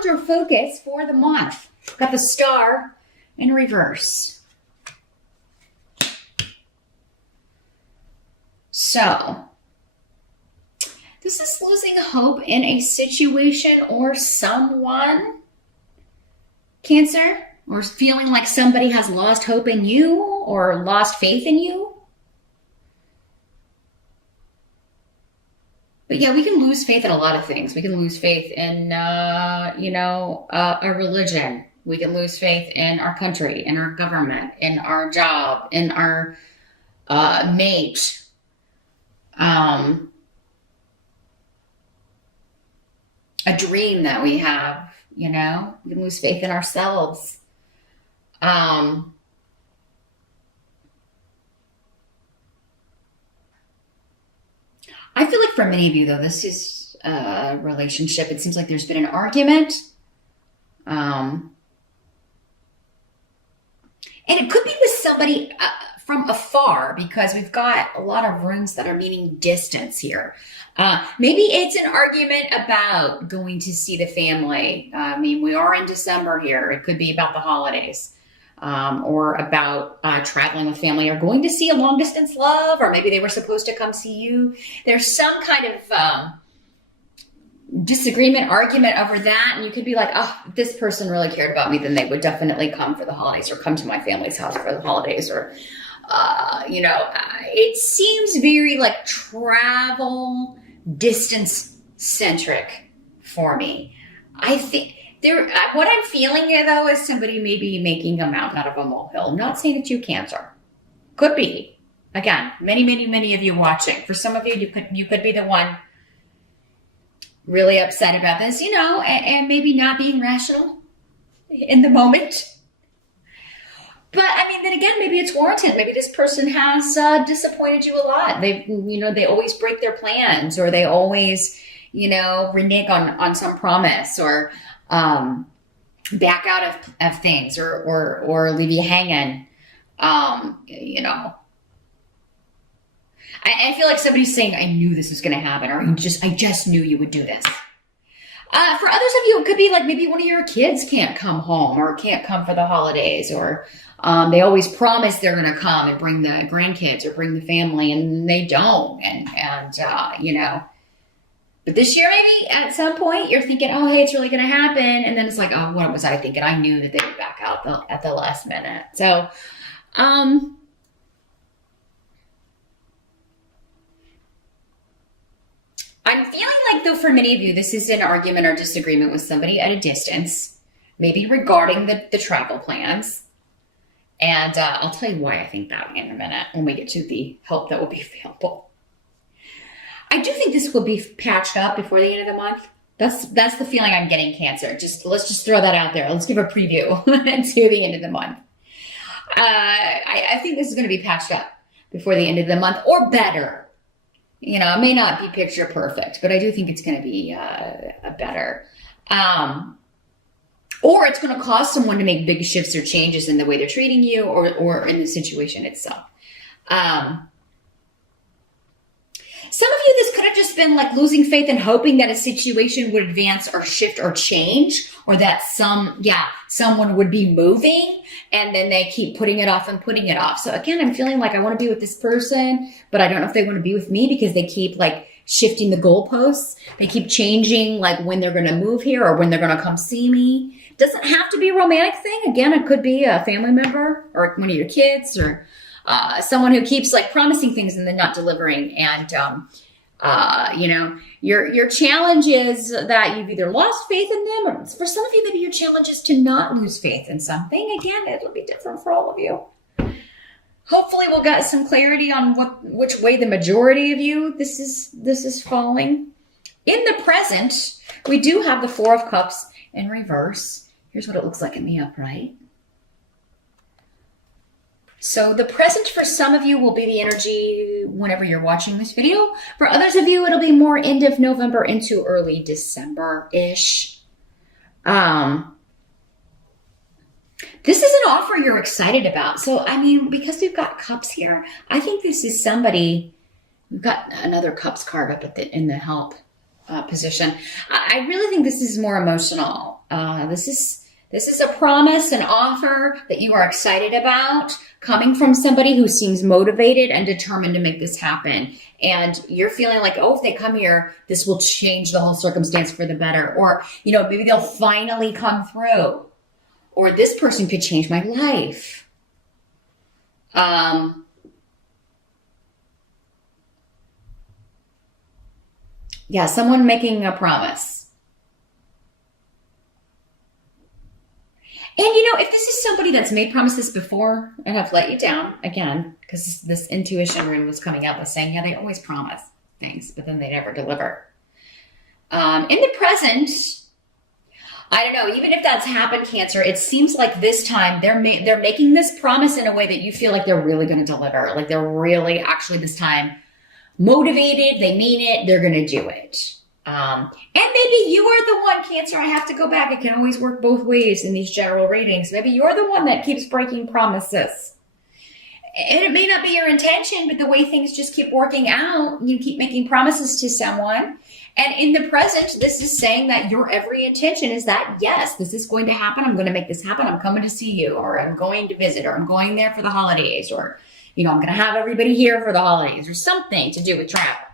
challenge or focus for the month. Got the Star in reverse. So, this is losing hope in a situation or someone, Cancer, or feeling like somebody has lost hope in you or lost faith in you. But yeah, we can lose faith in a lot of things. We can lose faith in, a religion. We can lose faith in our country, in our government, in our job, in our mate. A dream that we have, we can lose faith in ourselves. I feel like for many of you, though, this is a relationship. It seems like there's been an argument. And it could be with somebody from afar, because we've got a lot of runes that are meaning distance here. Maybe it's an argument about going to see the family. We are in December here. It could be about the holidays. Or about traveling with family, or going to see a long distance love, or maybe they were supposed to come see you. There's some kind of disagreement, argument over that, and you could be like, oh, if this person really cared about me, then they would definitely come for the holidays, or come to my family's house for the holidays, or it seems very like travel, distance centric for me. I think what I'm feeling here, though, is somebody maybe making a mountain out of a molehill. I'm not saying it's you, Cancer. Could be. Again, many, many, many of you watching. For some of you, you could be the one really upset about this, and maybe not being rational in the moment. But then again, maybe it's warranted. Maybe this person has disappointed you a lot. They always break their plans, or they always, renege on some promise, or back out of things, or leave you hanging. I feel like somebody's saying, I knew this was going to happen, or I just knew you would do this. For others of you, it could be like maybe one of your kids can't come home, or can't come for the holidays, or they always promise they're going to come and bring the grandkids or bring the family, and they don't. But this year, maybe at some point, you're thinking, oh, hey, it's really going to happen. And then it's like, oh, what was I thinking? I knew that they would back out at the last minute. So, I'm feeling like, though, for many of you, this is an argument or disagreement with somebody at a distance, maybe regarding the travel plans. And I'll tell you why I think that in a minute when we get to the help that will be available. I do think this will be patched up before the end of the month. That's the feeling I'm getting, Cancer. Let's just throw that out there. Let's give a preview to the end of the month. I think this is going to be patched up before the end of the month, or better. It may not be picture perfect, but I do think it's going to be better. Or it's going to cause someone to make big shifts or changes in the way they're treating you, or in the situation itself. Some of you, this could have just been like losing faith and hoping that a situation would advance or shift or change, or that someone would be moving, and then they keep putting it off and putting it off. So again, I'm feeling like I want to be with this person, but I don't know if they want to be with me, because they keep like shifting the goalposts. They keep changing like when they're going to move here, or when they're going to come see me. Doesn't have to be a romantic thing. Again, it could be a family member, or one of your kids, or someone who keeps like promising things and then not delivering. And, your challenge is that you've either lost faith in them, or for some of you, maybe your challenge is to not lose faith in something. Again, it'll be different for all of you. Hopefully we'll get some clarity on which way the majority of you this is falling. In the present, we do have the Four of Cups in reverse. Here's what it looks like in the upright. So the present for some of you will be the energy whenever you're watching this video. For others of you, it'll be more end of November into early December-ish. This is an offer you're excited about. So, because we've got cups here, I think this is somebody. We've got another cups card up in the help position. I really think this is more emotional. This is a promise, an offer that you are excited about, coming from somebody who seems motivated and determined to make this happen. And you're feeling like, oh, if they come here, this will change the whole circumstance for the better. Or, maybe they'll finally come through. Or this person could change my life. Yeah, someone making a promise. And if this is somebody that's made promises before and have let you down, again, because this intuition rune was coming up with saying, yeah, they always promise things, but then they never deliver. In the present, I don't know, even if that's happened, Cancer, it seems like this time they're making this promise in a way that you feel like they're really going to deliver. Like they're really actually this time motivated, they mean it, they're going to do it. And maybe you are the one, Cancer, I have to go back. It can always work both ways in these general readings. Maybe you're the one that keeps breaking promises. And it may not be your intention, but the way things just keep working out, you keep making promises to someone. And in the present, this is saying that your every intention is that, yes, this is going to happen. I'm going to make this happen. I'm coming to see you, or I'm going to visit, or I'm going there for the holidays, or, I'm going to have everybody here for the holidays, or something to do with travel,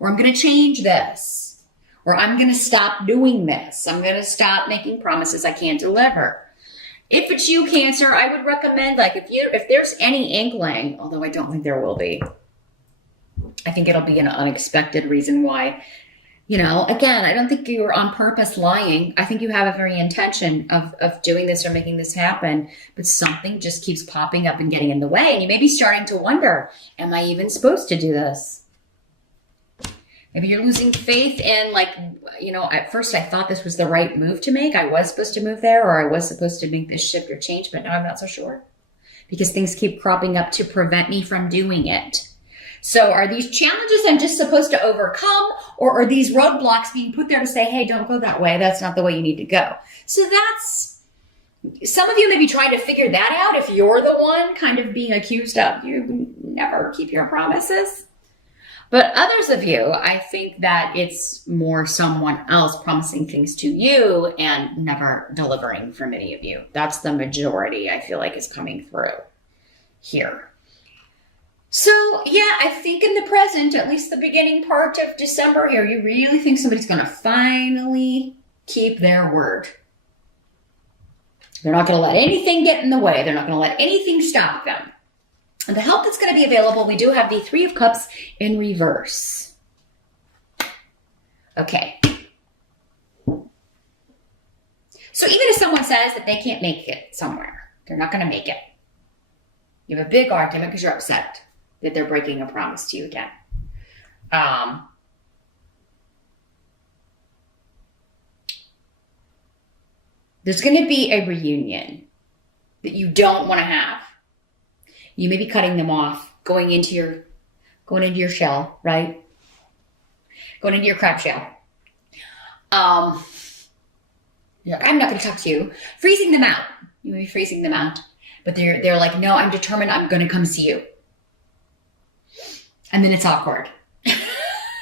or I'm going to change this. Or I'm going to stop doing this. I'm going to stop making promises I can't deliver. If it's you, Cancer, I would recommend, if there's any inkling, although I don't think there will be, I think it'll be an unexpected reason why. Again, I don't think you're on purpose lying. I think you have a very intention of doing this or making this happen, but something just keeps popping up and getting in the way. And you may be starting to wonder, am I even supposed to do this? Maybe you're losing faith in, at first I thought this was the right move to make. I was supposed to move there, or I was supposed to make this shift or change, but now I'm not so sure because things keep cropping up to prevent me from doing it. So are these challenges I'm just supposed to overcome, or are these roadblocks being put there to say, hey, don't go that way. That's not the way you need to go. So some of you may be trying to figure that out if you're the one kind of being accused of you never keep your promises. But others of you, I think that it's more someone else promising things to you and never delivering for many of you. That's the majority I feel like is coming through here. So yeah, I think in the present, at least the beginning part of December here, you really think somebody's going to finally keep their word. They're not going to let anything get in the way. They're not going to let anything stop them. And the help that's going to be available, we do have the Three of Cups in reverse. Okay. So even if someone says that they can't make it somewhere, they're not going to make it. You have a big argument because you're upset that they're breaking a promise to you again. There's going to be a reunion that you don't want to have. You may be cutting them off, going into your shell, right? Going into your crab shell. Yeah, I'm not going to talk to you. Freezing them out. You may be freezing them out, but they're like, no, I'm determined. I'm going to come see you. And then it's awkward.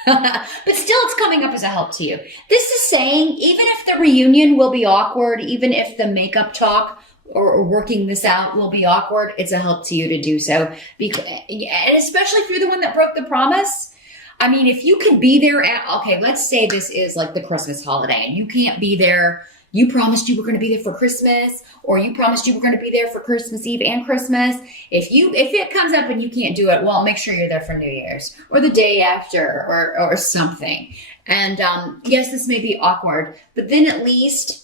But still, it's coming up as a help to you. This is saying, even if the reunion will be awkward, even if the makeup talk or working this out will be awkward, it's a help to you to do so. And especially if you're the one that broke the promise. I mean, if you could be there okay, let's say this is like the Christmas holiday and you can't be there. You promised you were going to be there for Christmas, or you promised you were going to be there for Christmas Eve and Christmas. If it comes up and you can't do it, well, make sure you're there for New Year's or the day after or something. And yes, this may be awkward, but then at least,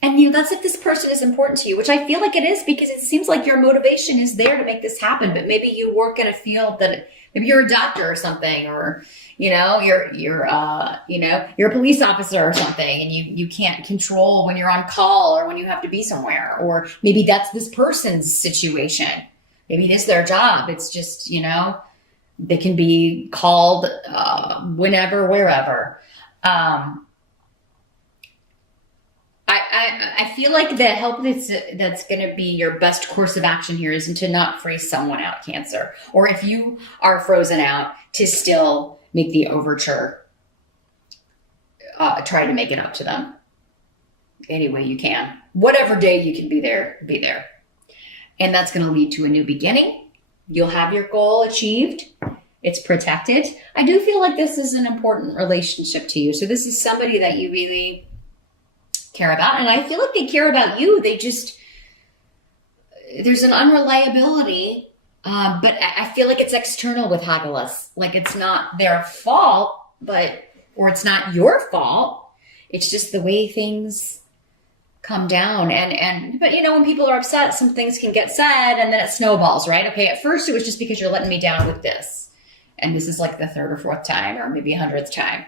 and that's if this person is important to you, which I feel like it is, because it seems like your motivation is there to make this happen. But maybe you work in a field that maybe you're a doctor or something, or you're a police officer or something, and you can't control when you're on call or when you have to be somewhere. Or maybe that's this person's situation. Maybe it is their job. It's just, they can be called whenever, wherever. I feel like the help that's going to be your best course of action here is to not freeze someone out, Cancer. Or if you are frozen out, to still make the overture, try to make it up to them. any way you can. Whatever day you can be there, be there. And that's going to lead to a new beginning. You'll have your goal achieved. It's protected. I do feel like this is an important relationship to you. So this is somebody that you really care about. And I feel like they care about you. They just, there's an unreliability, but I feel like it's external with Hagalaz. Like it's not their fault, or it's not your fault. It's just the way things come down. But you know, when people are upset, some things can get said and then it snowballs, right? Okay, at first it was just because you're letting me down with this. And this is like the third or fourth time, or maybe 100th time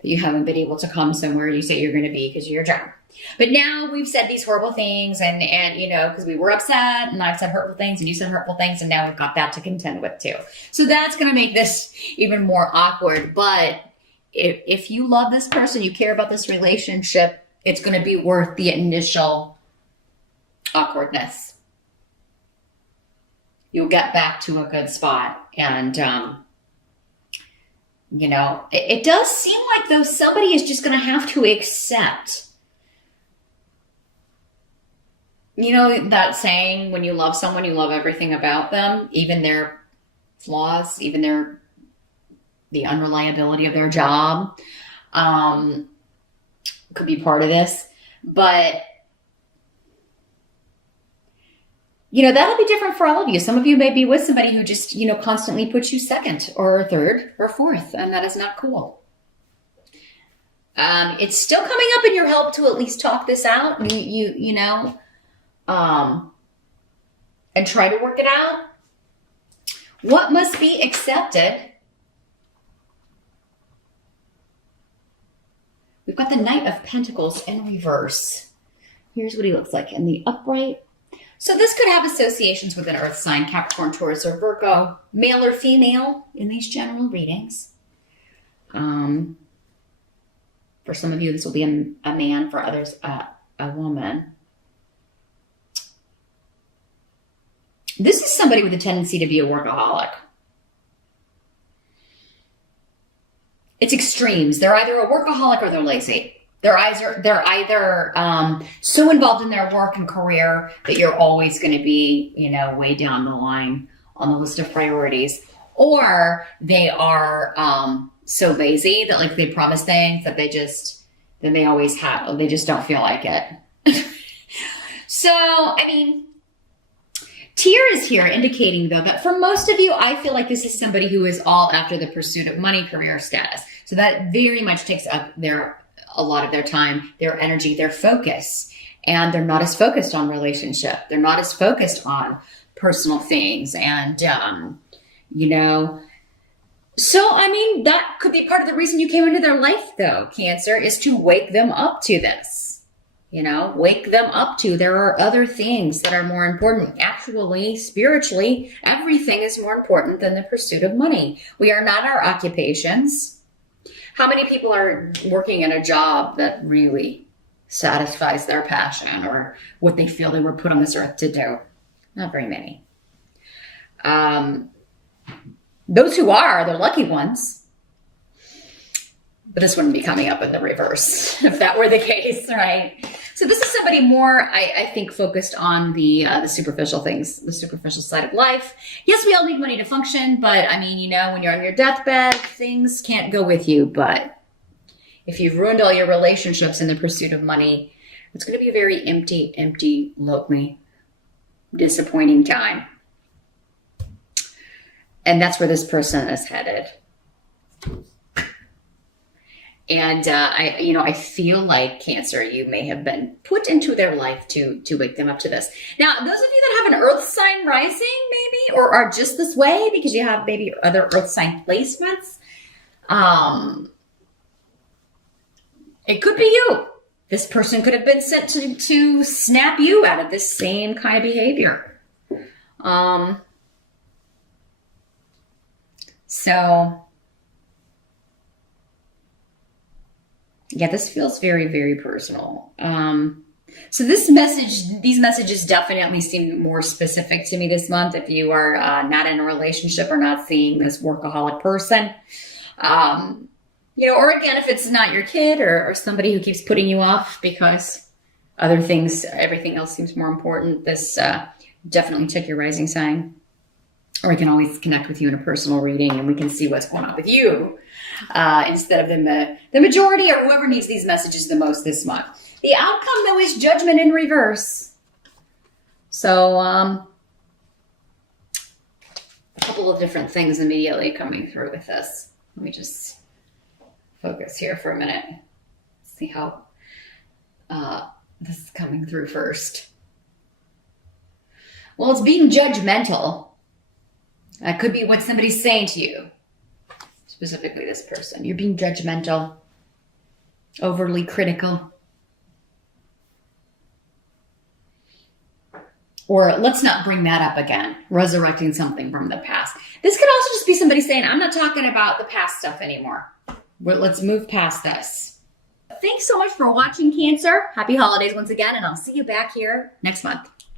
that you haven't been able to come somewhere you say you're going to be because of your job. But now we've said these horrible things and you know, because we were upset and I've said hurtful things and you said hurtful things and now we've got that to contend with too. So that's going to make this even more awkward. But if you love this person, you care about this relationship, it's going to be worth the initial awkwardness. You'll get back to a good spot. And, you know, it does seem like though somebody is just going to have to accept, you know, that saying, when you love someone, you love everything about them, even their flaws, even the unreliability of their job, could be part of this. But, you know, that'll be different for all of you. Some of you may be with somebody who just, you know, constantly puts you second or third or fourth, and that is not cool. It's still coming up in your help to at least talk this out, you know, and try to work it out. What must be accepted? We've got the Knight of Pentacles in reverse. Here's what he looks like in the upright. So this could have associations with an earth sign, Capricorn, Taurus, or Virgo, male or female in these general readings. For some of you, this will be a man. For others, a woman. This is somebody with a tendency to be a workaholic. It's extremes. They're either a workaholic or they're lazy. They're either so involved in their work and career that you're always going to be, you know, way down the line on the list of priorities, or they are so lazy that like they promise things that they just don't feel like it. So, I mean, Tyr is here indicating, though, that for most of you, I feel like this is somebody who is all after the pursuit of money, career, status. So that very much takes up a lot of their time, their energy, their focus. And they're not as focused on relationship. They're not as focused on personal things. And, you know, so, I mean, that could be part of the reason you came into their life, though, Cancer, is to wake them up to this. You know, wake them up to there are other things that are more important. Actually, spiritually, everything is more important than the pursuit of money. We are not our occupations. How many people are working in a job that really satisfies their passion or what they feel they were put on this earth to do? Not very many. Those who are, they're lucky ones. But this wouldn't be coming up in the reverse if that were the case, right? So this is somebody more, I think, focused on the superficial things, the superficial side of life. Yes, we all need money to function, but I mean, you know, when you're on your deathbed, things can't go with you. But if you've ruined all your relationships in the pursuit of money, it's going to be a very empty, lonely, disappointing time. And that's where this person is headed. And I feel like, Cancer, you may have been put into their life to wake them up to this. Now, those of you that have an earth sign rising, maybe, or are just this way because you have maybe other earth sign placements, it could be you. This person could have been sent to snap you out of this same kind of behavior. So... yeah, this feels very, very personal. So these messages definitely seem more specific to me this month. If you are not in a relationship or not seeing this workaholic person, or again, if it's not your kid or somebody who keeps putting you off because other things, everything else seems more important. This, definitely check your rising sign. Or I can always connect with you in a personal reading and we can see what's going on with you instead of the majority or whoever needs these messages the most this month. The outcome, though, is Judgment in reverse. So a couple of different things immediately coming through with this. Let me just focus here for a minute. See how this is coming through first. Well, it's being judgmental. That could be what somebody's saying to you. Specifically this person. You're being judgmental. Overly critical. Or let's not bring that up again. Resurrecting something from the past. This could also just be somebody saying, I'm not talking about the past stuff anymore. Let's move past this. Thanks so much for watching, Cancer. Happy holidays once again, and I'll see you back here next month.